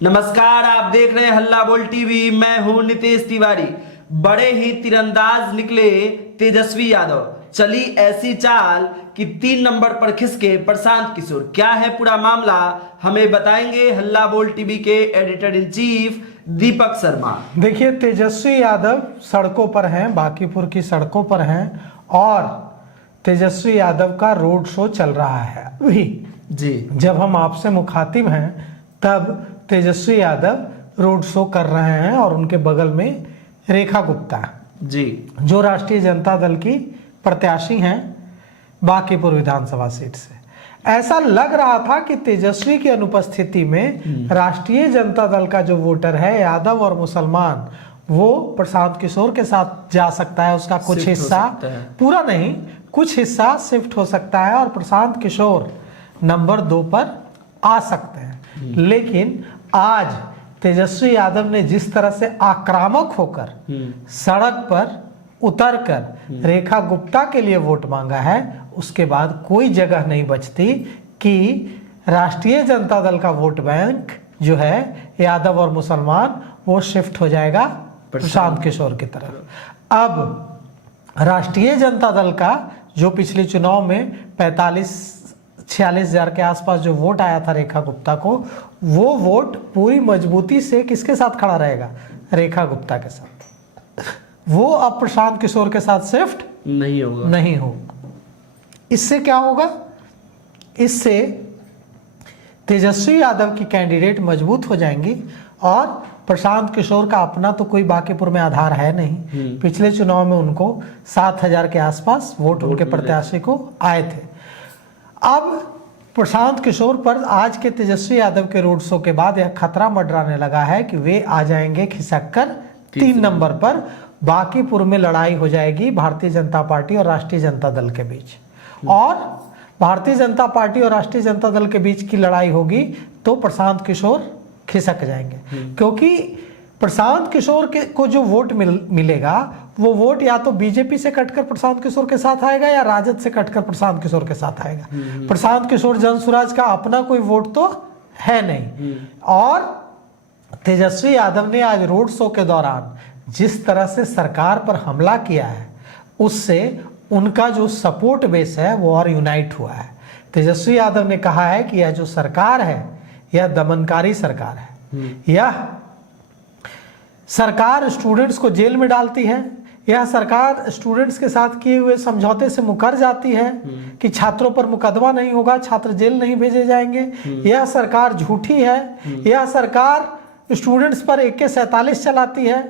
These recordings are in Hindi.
नमस्कार, आप देख रहे हैं हल्ला बोल टीवी। मैं हूं नितेश तिवारी। बड़े ही तीरंदाज निकले तेजस्वी यादव। चली ऐसी चाल कि 3 नंबर पर खिसके प्रशांत किशोर। क्या है पूरा मामला, हमें बताएंगे हल्ला बोल टीवी के editor in chief Deepak Sharma. देखिए, तेजस्वी यादव सड़कों पर हैं, बांकीपुर की सड़कों पर हैं और तेजस्वी यादव का रोड शो चल रहा है अभी जी। जब हम आपसे मुखातिब हैं तब तेजस्वी यादव रोड शो कर रहे हैं और उनके बगल में रेखा गुप्ता जी, जो राष्ट्रीय जनता दल की प्रत्याशी हैं बांकीपुर विधानसभा सीट से। ऐसा लग रहा था कि तेजस्वी की अनुपस्थिति में राष्ट्रीय जनता दल का जो वोटर है, यादव और मुसलमान, वो प्रशांत किशोर के साथ जा सकता है। उसका कुछ हिस्सा, पूरा नहीं, कुछ हिस्सा शिफ्ट हो सकता है और प्रशांत किशोर नंबर 2 पर आ सकते हैं। लेकिन आज तेजस्वी यादव ने जिस तरह से आक्रामक होकर सड़क पर उतरकर रेखा गुप्ता के लिए वोट मांगा है, उसके बाद कोई जगह नहीं बचती कि राष्ट्रीय जनता दल का वोट बैंक जो है यादव और मुसलमान, वो शिफ्ट हो जाएगा प्रशांत किशोर की तरफ। अब राष्ट्रीय जनता दल का जो पिछले चुनाव में 45-46 हजार के आसपास जो वोट आया था रेखा गुप्ता को, वो वोट पूरी मजबूती से किसके साथ खड़ा रहेगा? रेखा गुप्ता के साथ। वो अब प्रशांत किशोर के साथ शिफ्ट नहीं होगा। इससे क्या होगा? इससे तेजस्वी यादव की कैंडिडेट मजबूत हो जाएंगी और प्रशांत किशोर का अपना तो कोई बांकीपुर में आधार है नहीं। पिछले चुनाव में उनको 7,000 के आसपास वोट उनके प्रत्याशी को आए थे। अब प्रशांत किशोर पर आज के तेजस्वी यादव के रोड शो के बाद यह खतरा मंडराने लगा है कि वे आ जाएंगे खिसक 3 नंबर पर। बांकीपुर में लड़ाई हो जाएगी भारतीय जनता पार्टी और राष्ट्रीय जनता दल के बीच, और भारतीय जनता पार्टी और राष्ट्रीय जनता दल के बीच की लड़ाई होगी तो प्रशांत किशोर खिसक जाएंगे। क्योंकि प्रशांत किशोर को जो वोट मिलेगा, वो वोट या तो बीजेपी से कटकर प्रशांत किशोर के साथ आएगा या राजद से कटकर प्रशांत किशोर के साथ आएगा। प्रशांत किशोर जनसुराज का अपना कोई वोट तो है नहीं। और तेजस्वी यादव ने आज रोड शो के दौरान जिस तरह से सरकार पर हमला किया है, उससे उनका जो सपोर्ट बेस है वो और यूनाइट हुआ है। तेजस्वी यादव ने कहा है कि यह जो सरकार है यह दमनकारी सरकार है। यह सरकार स्टूडेंट्स को जेल में डालती है। यह सरकार स्टूडेंट्स के साथ किए हुए समझौते से मुकर जाती है कि छात्रों पर मुकदमा नहीं होगा, छात्र जेल नहीं भेजे जाएंगे। यह सरकार झूठी है। यह सरकार स्टूडेंट्स पर AK-47 चलाती है,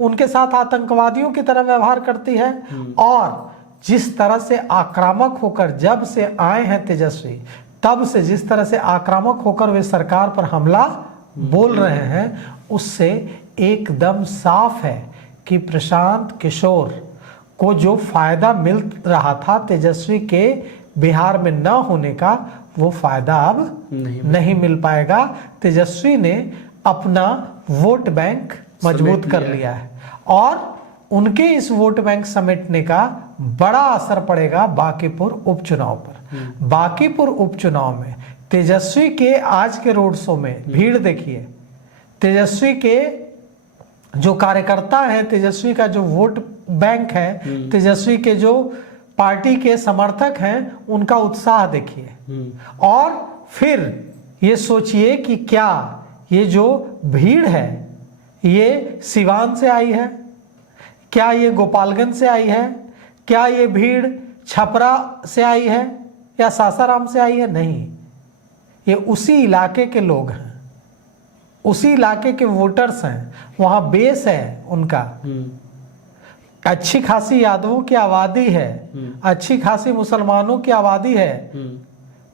उनके साथ आतंकवादियों की तरह व्यवहार करती है। और जिस तरह से आक्रामक होकर जब से आए हैं तेजस्वी, तब से जिस तरह से आक्रामक होकर वे सरकार पर हमला बोल रहे हैं, उससे एकदम साफ है कि प्रशांत किशोर को जो फायदा मिल रहा था तेजस्वी के बिहार में न होने का, वो फायदा अब नहीं मिल पाएगा। तेजस्वी ने अपना वोट बैंक मजबूत कर लिया है और उनके इस वोट बैंक समेटने का बड़ा असर पड़ेगा बांकीपुर उपचुनाव पर। बांकीपुर उपचुनाव में तेजस्वी के आज के रोड शो में भीड़ देखिए। तेजस्वी के जो कार्यकर्ता हैं, तेजस्वी का जो वोट बैंक है, तेजस्वी के जो पार्टी के समर्थक हैं, उनका उत्साह देखिए। और फिर ये सोचिए कि क्या ये जो भीड़ है ये सिवान से आई है, क्या ये गोपालगंज से आई है, क्या ये भीड़ छपरा से आई है या सासाराम से आई है? नहीं, ये उसी इलाके के लोग हैं, उसी इलाके के वोटर्स हैं, वहां बेस है उनका। अच्छी खासी यादवों की आबादी है, अच्छी खासी मुसलमानों की आबादी है।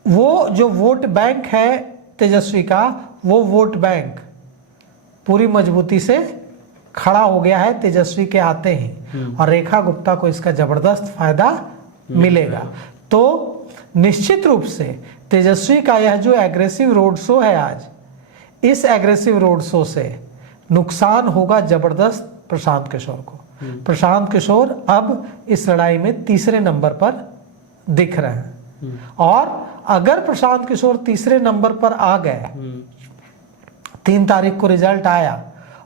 वो जो वोट बैंक है तेजस्वी का, वो वोट बैंक पूरी मजबूती से खड़ा हो गया है तेजस्वी के आते ही, और रेखा गुप्ता को इसका जबरदस्त फायदा मिलेगा। तो निश्चित रूप से तेजस्वी का यह जो एग्रेसिव रोड शो है आज, इस एग्रेसिव रोड शो से नुकसान होगा जबरदस्त प्रशांत किशोर को। प्रशांत किशोर अब इस लड़ाई में 3रे नंबर पर दिख रहे हैं, और अगर प्रशांत किशोर 3रे नंबर पर आ गए 3 तारीख को रिजल्ट आया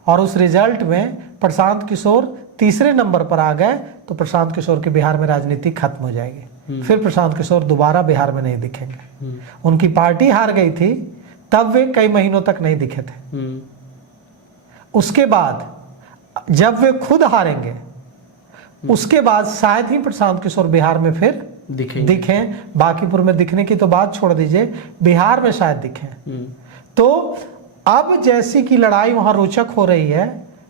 और उस रिजल्ट में प्रशांत किशोर तीसरे नंबर पर आ गए तो प्रशांत किशोर की बिहार में राजनीति खत्म हो जाएगी। फिर प्रशांत किशोर दोबारा बिहार में नहीं दिखेंगे। उनकी पार्टी हार गई थी, तब वे कई महीनों तक नहीं दिखे थे। उसके बाद जब वे खुद हारेंगे, उसके बाद शायद ही प्रशांत किशोर बिहार में फिर दिखें। बांकीपुर में दिखने की तो बात छोड़ दीजिए, बिहार में शायद दिखें। तो अब जैसी की लड़ाई वहां रोचक हो रही है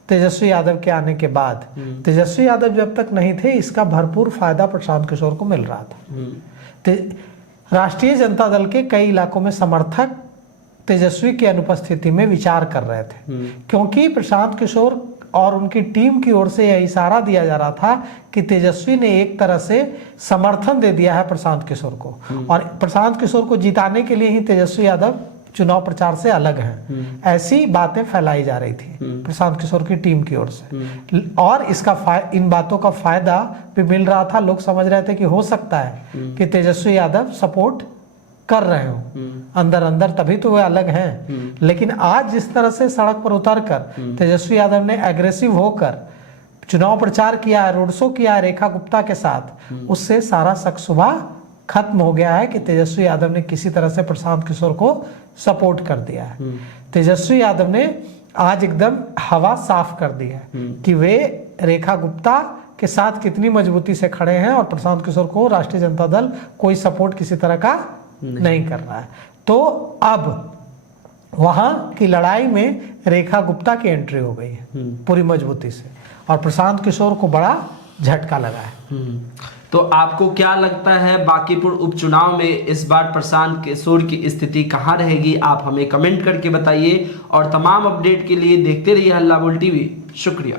तेजस्वी यादव के आने के बाद, तेजस्वी यादव जब तक नहीं थे इसका भरपूर फायदा प्रशांत किशोर को मिल रहा था। राष्ट्रीय जनता दल के कई इलाकों में समर्थक तेजस्वी की अनुपस्थिति में विचार कर रहे थे, क्योंकि प्रशांत किशोर और उनकी टीम की ओर से यह इशारा दिया जा रहा था कि तेजस्वी ने एक तरह से समर्थन दे दिया है प्रशांत किशोर को, और प्रशांत किशोर को जिताने के लिए ही तेजस्वी यादव चुनाव प्रचार से अलग हैं। ऐसी बातें फैलाई जा रही थी प्रशांत किशोर की टीम की ओर से, और इसका इन बातों का फायदा भी मिल रहा था। लोग समझ रहे थे कि हो सकता है कि तेजस्वी यादव सपोर्ट कर रहे हो अंदर अंदर, तभी तो वे अलग हैं। लेकिन आज जिस तरह से सड़क पर उतरकर तेजस्वी यादव ने एग्रेसिव होकर चुनाव प्रचार किया है, रोड शो किया है रेखा गुप्ता के साथ, उससे सारा शक सुबह खत्म हो गया है कि तेजस्वी यादव ने किसी तरह से प्रशांत किशोर को सपोर्ट कर दिया है। तेजस्वी यादव ने आज एकदम हवा साफ कर दी है कि वे रेखा गुप्ता के साथ कितनी मजबूती से खड़े हैं और प्रशांत किशोर को राष्ट्रीय जनता दल कोई सपोर्ट किसी तरह का नहीं कर रहा है। तो अब वहां की लड़ाई में रेखा गुप्ता की एंट्री हो गई है पूरी मजबूती से, और प्रशांत किशोर को बड़ा झटका लगा है। तो आपको क्या लगता है बांकीपुर उपचुनाव में इस बार प्रशांत किशोर की स्थिति कहां रहेगी? आप हमें कमेंट करके बताइए, और तमाम अपडेट के लिए देखते रहिए हल्ला बोल टीवी। शुक्रिया।